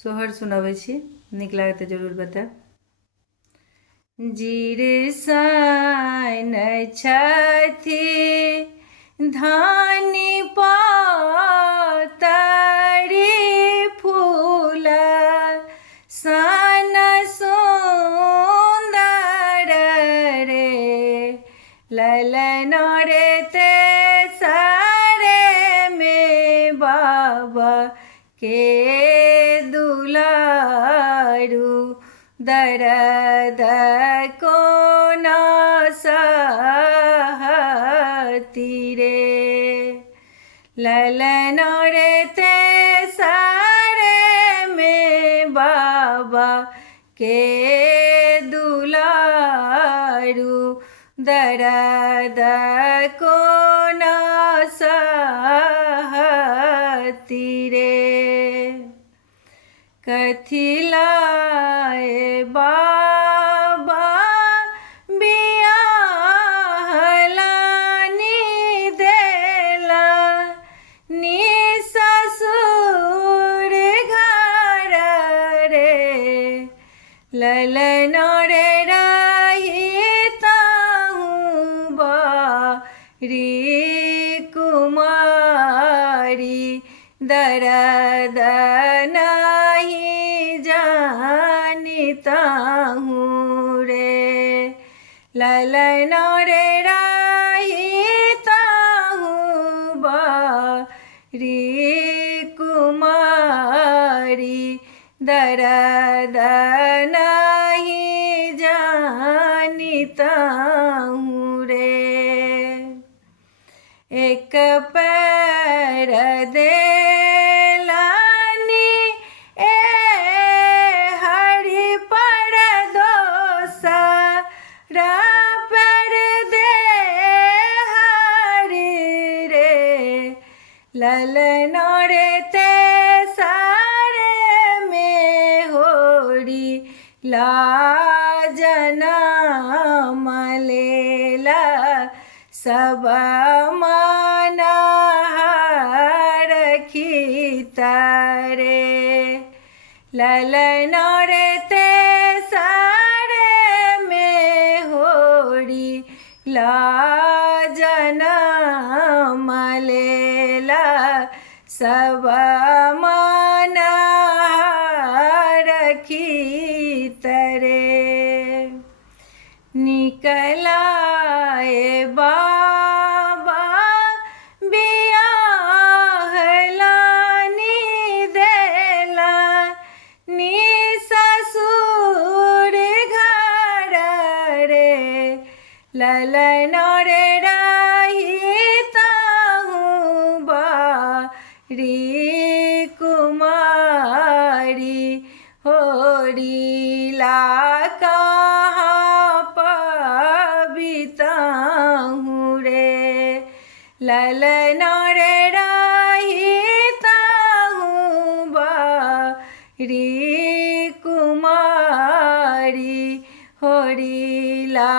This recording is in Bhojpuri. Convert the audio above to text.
सोहर सुनाबै छी, नीक लागत तऽ जरूर बताएब। जीर सान छथि धानी पातरि फूल सन सुन्दर रे ललन रे तेसरे में बाबा के दुलारू दर्द कोन सहती रे ललन रे तेसरे में बाबा के दुलारू दर्द कोन सहती रे। कथी लाए बाबा बियाहलानी देला नी ससुर घर रे ललन रे रहितहु बारी कुमारी दर्द नहीं जानितहु रे ललन रे रहितहु बारी कुमारी दर्द नहीं जानितहु रे। एक पैर देलानी ए हरि पर दोसरा पैर दे हरि रे ललन रे तेसरे में होरी लाजना मलेला सब माना रखितारे ललन रे तेसरे में होरी लाजना मलेला सब माना रखितरे निकलाए बाबा बियाहलानी देला नी ससुर घर रे ललन रे रहितहु बारी कुमारी होरी ला ललन रे रहितहु बारी कुमारी होरी ला